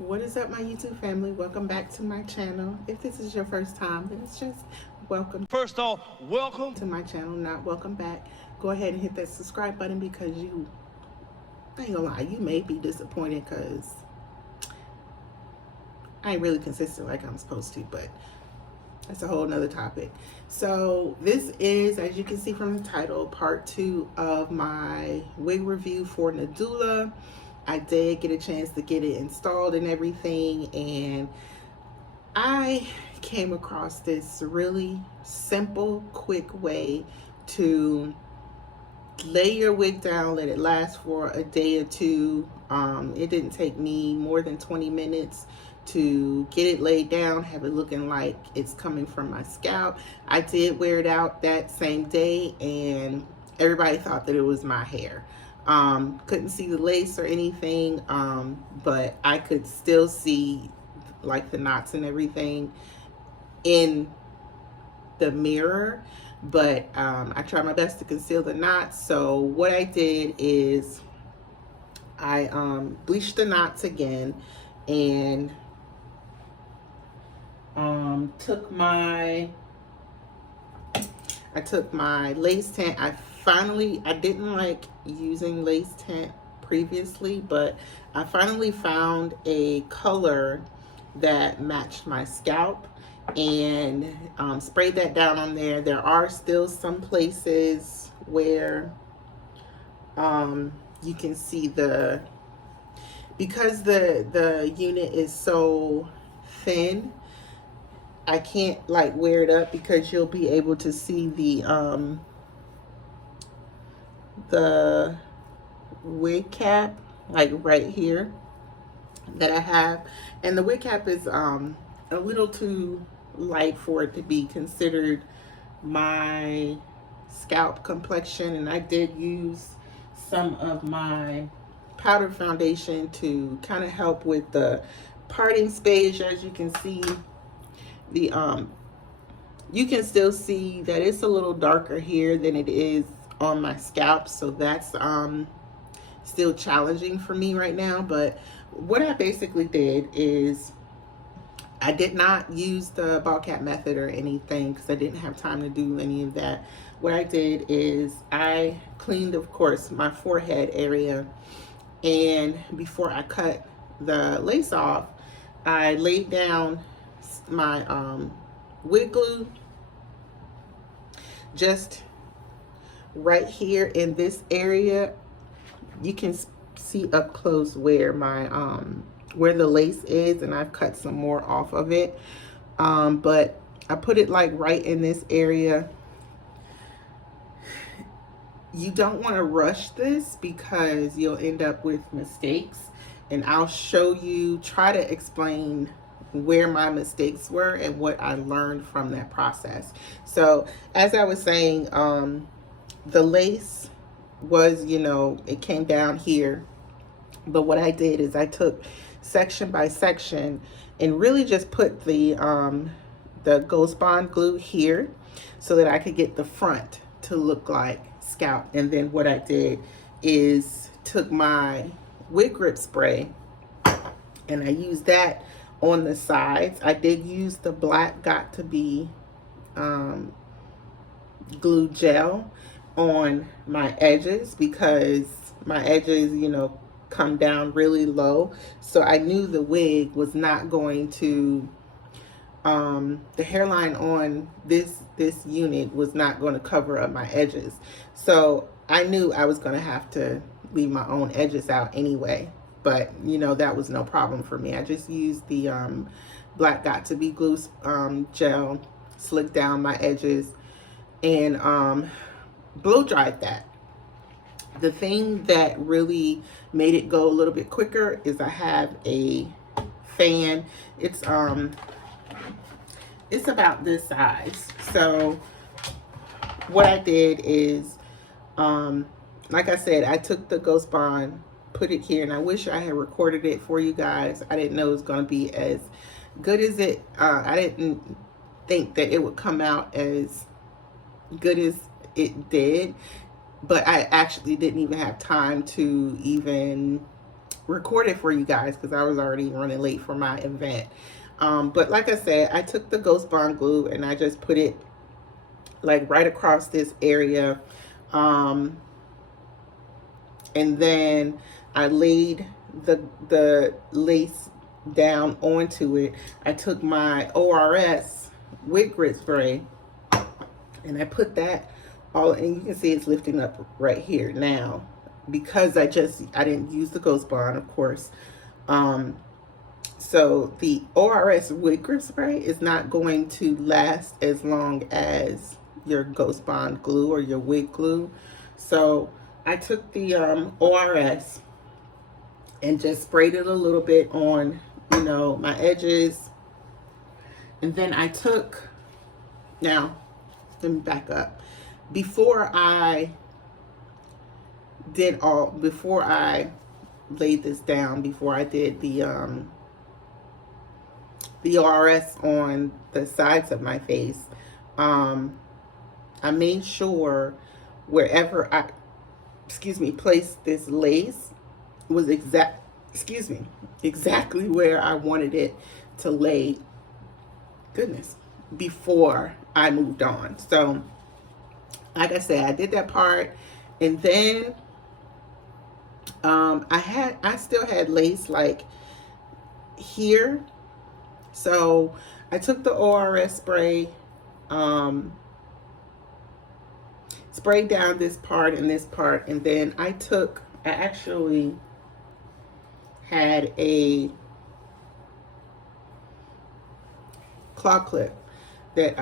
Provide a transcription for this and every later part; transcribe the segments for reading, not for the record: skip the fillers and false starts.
What is up, my YouTube family? Welcome back to my channel. If this is your first time, then it's just welcome. First off, welcome to my channel, not welcome back. Go ahead and hit that subscribe button because I ain't gonna lie, you may be disappointed because I ain't really consistent like I'm supposed to, but that's a whole nother topic. So this is, as you can see from the title, part 2 of my wig review for Nadula. I did get a chance to get it installed and everything, and I came across this really simple, quick way to lay your wig down, let it last for a day or two. It didn't take me more than 20 minutes to get it laid down, have it looking like it's coming from my scalp. I did wear it out that same day, and everybody thought that it was my hair. Couldn't see the lace or anything, but I could still see like the knots and everything in the mirror, but I tried my best to conceal the knots. So what I did is I bleached the knots again, and I took my lace tint. I didn't like using lace tint previously, but I finally found a color that matched my scalp, and sprayed that down on there. There are still some places where you can see because the unit is so thin, I can't like wear it up because you'll be able to see the wig cap like right here that I have, and the wig cap is a little too light for it to be considered my scalp complexion, and I did use some of my powder foundation to kind of help with the parting space. As you can see, you can still see that it's a little darker here than it is on my scalp, so that's still challenging for me right now. But what I basically did is I did not use the ball cap method or anything because I didn't have time to do any of that. What I did is I cleaned, of course, my forehead area, and before I cut the lace off, I laid down my wig glue just right here in this area. You can see up close where my where the lace is, and I've cut some more off of it, but I put it like right in this area. You don't want to rush this because you'll end up with mistakes, and I'll show you, try to explain where my mistakes were and what I learned from that process. So as I was saying, the lace was, it came down here, but what I did is I took section by section and really just put the Ghost Bond glue here so that I could get the front to look like scalp. And then what I did is took my wig grip spray and I used that on the sides. I did use the black Got To Be glue gel on my edges because my edges, come down really low. So I knew the wig was not going to, the hairline on this unit was not going to cover up my edges. So I knew I was going to have to leave my own edges out anyway. But, that was no problem for me. I just used the black Got To Be glue gel, slicked down my edges, and blow dried that. The thing that really made it go a little bit quicker is I have a fan. It's about this size. So what I did is, like I said, I took the Ghost Bond, put it here, and I wish I had recorded it for you guys. I didn't know it was going to be as good as it. I didn't think that it would come out as good as it did, but I actually didn't even have time to even record it for you guys because I was already running late for my event. But like I said, I took the Ghost Bond glue and I just put it like right across this area. And then I laid the lace down onto it. I took my ORS wig grit spray and I put that all, and you can see it's lifting up right here now because I didn't use the Ghost Bond, of course. So the ORS wig grip spray is not going to last as long as your Ghost Bond glue or your wig glue. So I took the ORS and just sprayed it a little bit on, you know, my edges. And then I took, now, let me back up. Before I laid this down, before I did the ORS on the sides of my face, I made sure wherever I, placed this lace was exactly where I wanted it to lay, before I moved on. So, like I said, I did that part, and then I still had lace like here. So I took the ORS spray, sprayed down this part and this part, and then I actually had a claw clip that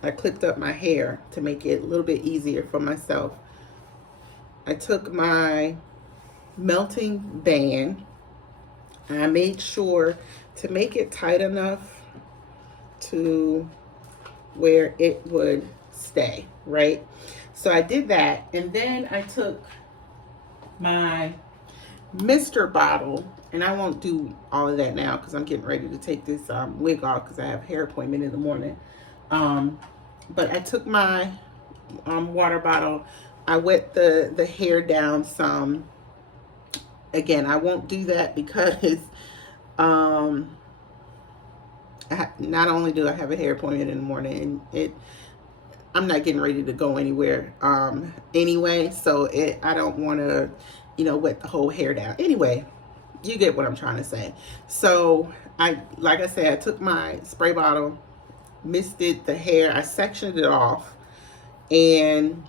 I clipped up my hair to make it a little bit easier for myself. I took my melting band and I made sure to make it tight enough to where it would stay, right? So I did that, and then I took my Mr. bottle, and I won't do all of that now because I'm getting ready to take this wig off because I have a hair appointment in the morning. But I took my water bottle, I wet the hair down some. Again, I won't do that because not only do I have a hair appointment in the morning, and I'm not getting ready to go anywhere anyway, so I don't want to, you know, wet the whole hair down. Anyway, you get what I'm trying to say. So like I said, I took my spray bottle, misted the hair, I sectioned it off, and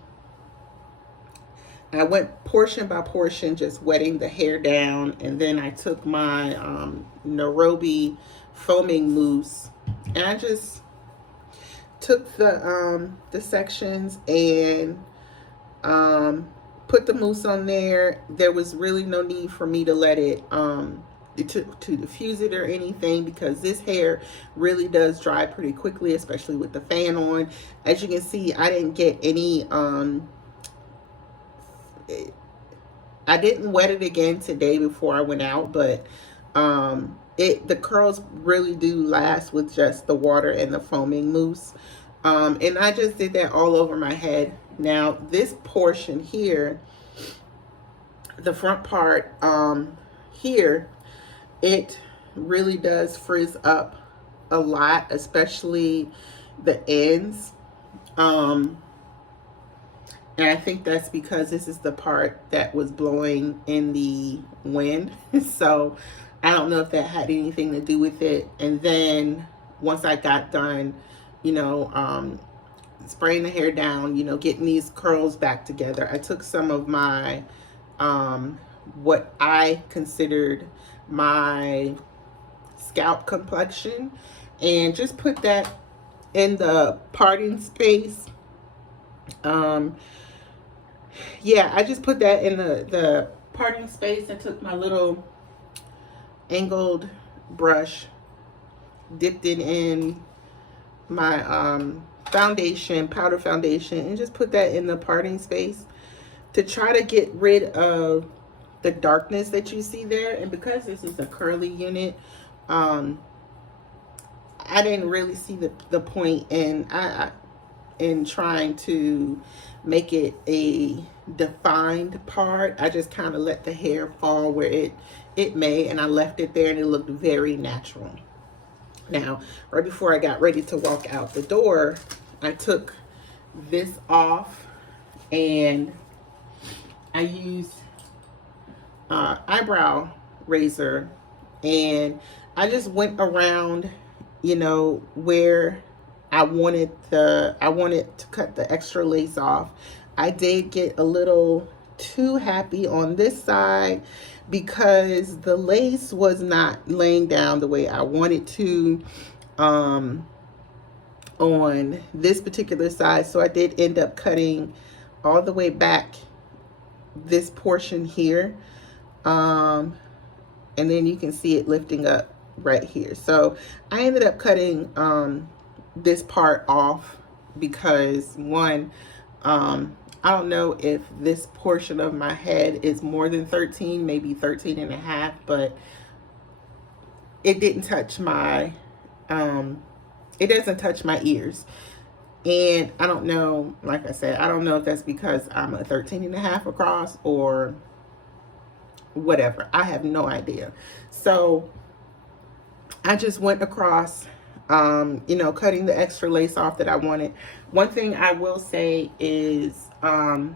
I went portion by portion, just wetting the hair down, and then I took my Nairobi foaming mousse, and I just took the sections and put the mousse on there. There was really no need for me to let it to diffuse it or anything because this hair really does dry pretty quickly, especially with the fan on. As you can see, I didn't get any I didn't wet it again today before I went out, but the curls really do last with just the water and the foaming mousse. And I just did that all over my head. Now this portion here, the front part here, it really does frizz up a lot, especially the ends. And I think that's because this is the part that was blowing in the wind. So I don't know if that had anything to do with it. And then once I got done, you know, spraying the hair down, you know, getting these curls back together, I took some of my, what I considered my scalp complexion and just put that in the parting space. Yeah, I just put that in the parting space and took my little angled brush, dipped it in my foundation, powder foundation, and just put that in the parting space to try to get rid of the darkness that you see there. And because this is a curly unit, I didn't really see the point in trying to make it a defined part. I just kind of let the hair fall where it it may, and I left it there and it looked very natural. Now, right before I got ready to walk out the door, I took this off and I used eyebrow razor, and I just went around, you know, where I wanted to cut the extra lace off. I did get a little too happy on this side because the lace was not laying down the way I wanted to on this particular side. So I did end up cutting all the way back this portion here. And then you can see it lifting up right here. So I ended up cutting this part off because one, I don't know if this portion of my head is more than 13, maybe 13 and a half, but it didn't touch my, it doesn't touch my ears. And I don't know, like I said, I don't know if that's because I'm a 13 and a half across or whatever. I have no idea. So I just went across, you know, cutting the extra lace off that I wanted. One thing I will say is, don't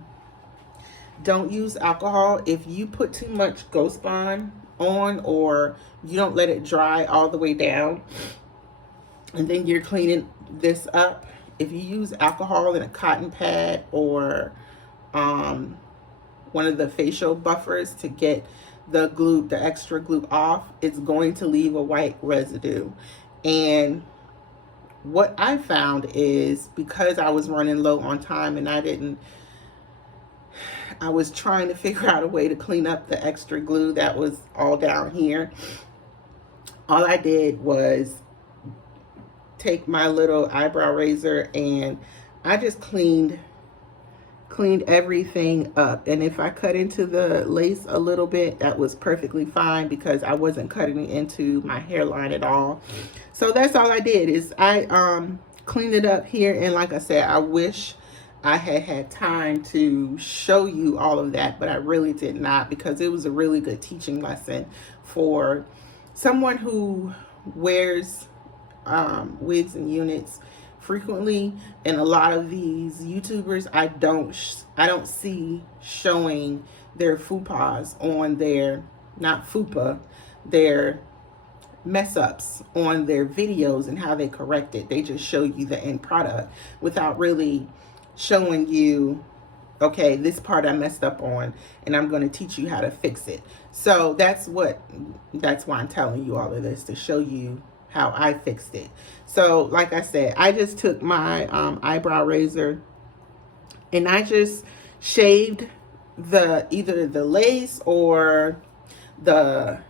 use alcohol. If you put too much Ghost Bond on, or you don't let it dry all the way down, and then you're cleaning this up, if you use alcohol in a cotton pad or one of the facial buffers to get the glue, the extra glue off, it's going to leave a white residue. And what I found is, because I was running low on time and I was trying to figure out a way to clean up the extra glue that was all down here. All I did was take my little eyebrow razor and I just cleaned everything up. And if I cut into the lace a little bit, that was perfectly fine because I wasn't cutting into my hairline at all. So that's all I did, is I cleaned it up here. And like I said, I wish I had time to show you all of that, but I really did not, because it was a really good teaching lesson for someone who wears wigs and units frequently. And a lot of these YouTubers, I don't see showing their fupas on their, not fupa, their mess ups on their videos and how they correct it. They just show you the end product without really showing you, okay, this part I messed up on and I'm going to teach you how to fix it. So that's why I'm telling you all of this, to show you how I fixed it. So like I said, I just took my eyebrow razor and I just shaved either the lace or the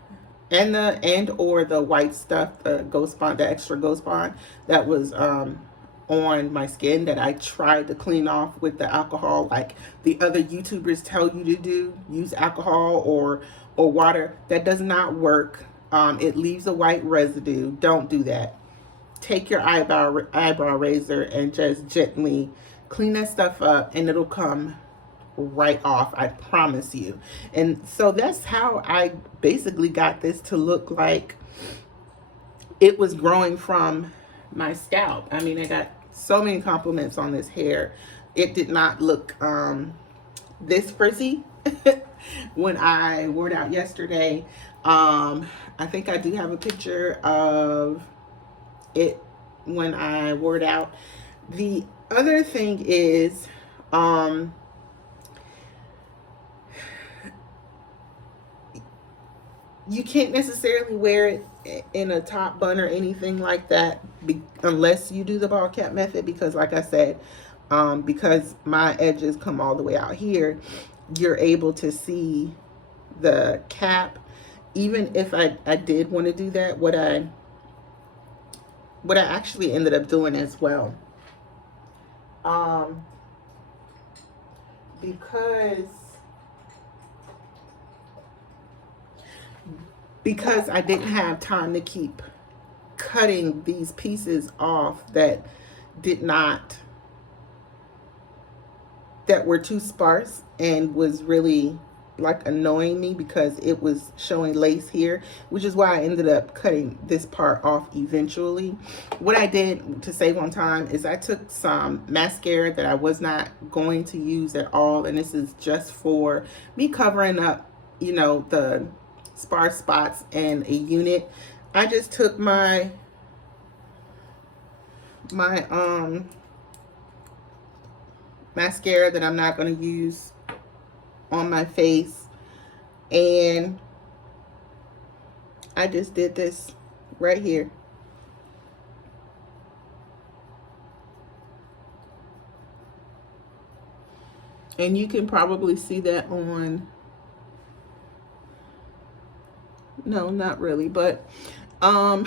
white stuff, the Ghost Bond, the extra Ghost Bond that was on my skin, that I tried to clean off with the alcohol like the other YouTubers tell you to do. Use alcohol or water. That does not work. It leaves a white residue. Don't do that. Take your eyebrow razor and just gently clean that stuff up and it'll come right off, I promise you. And so that's how I basically got this to look like it was growing from my scalp. I mean, I got so many compliments on this hair. It did not look this frizzy when I wore it out yesterday. I think I do have a picture of it when I wore it out. The other thing is, you can't necessarily wear it in a top bun or anything like that unless you do the ball cap method, because like I said, because my edges come all the way out here, you're able to see the cap. Even if I did want to do that, what I actually ended up doing as well, because I didn't have time to keep cutting these pieces off that were too sparse and was really like annoying me because it was showing lace here, which is why I ended up cutting this part off eventually. What I did to save on time is I took some mascara that I was not going to use at all, and this is just for me covering up, you know, the sparse spots and a unit. I just took my mascara that I'm not going to use on my face, and I just did this right here. And you can probably see that on, no, not really, but I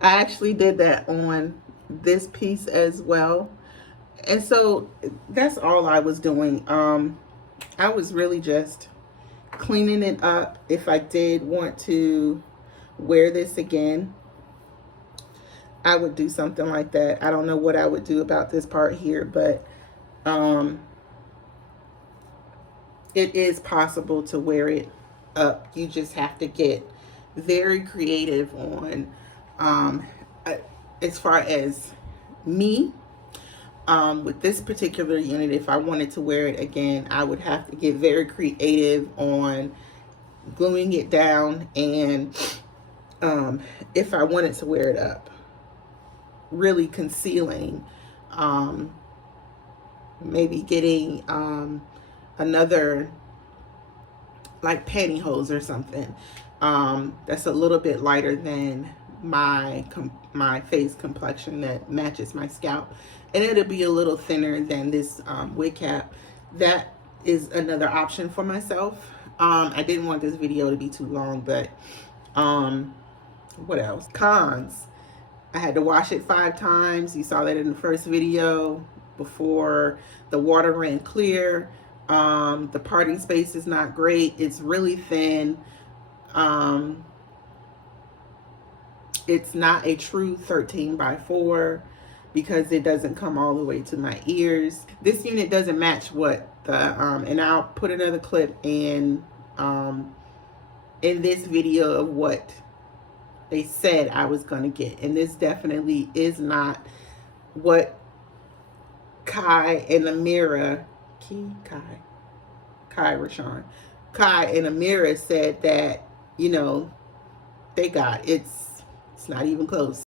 actually did that on this piece as well. And so that's all I was doing. I was really just cleaning it up. If I did want to wear this again, I would do something like that. I don't know what I would do about this part here, but it is possible to wear it up. You just have to get very creative on as far as me. With this particular unit, if I wanted to wear it again, I would have to get very creative on gluing it down, and if I wanted to wear it up, really concealing, maybe getting another like pantyhose or something that's a little bit lighter than my face complexion, that matches my scalp, and it'll be a little thinner than this wig cap. That is another option for myself. I didn't want this video to be too long, but what else? Cons. I had to wash it 5 times. You saw that in the first video before the water ran clear. The parting space is not great. It's really thin. It's not a true 13x4 because it doesn't come all the way to my ears. This unit doesn't match what the and I'll put another clip in this video of what they said I was gonna get, and this definitely is not what Kai and Amira Kai and Amira said that, you know, they got. It's not even close.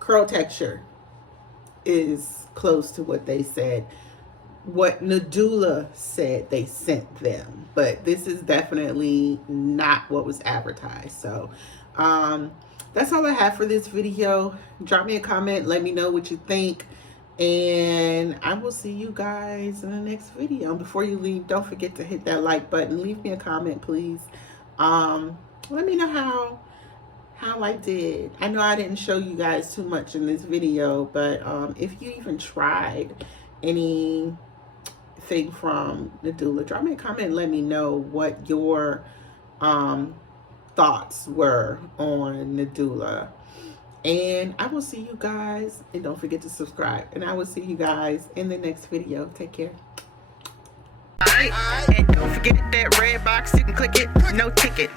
Curl texture is close to what they said, what Nadula said they sent them, but this is definitely not what was advertised. So that's all I have for this video. Drop me a comment, let me know what you think, and I will see you guys in the next video. Before you leave, don't forget to hit that like button. Leave me a comment, please. Let me know how I did. I know I didn't show you guys too much in this video, but if you even tried anything from Nadula, drop me a comment and let me know what your thoughts were on Nadula. And I will see you guys, and don't forget to subscribe, and I will see you guys in the next video. Take care. And don't forget that red box, you can click it, no ticket.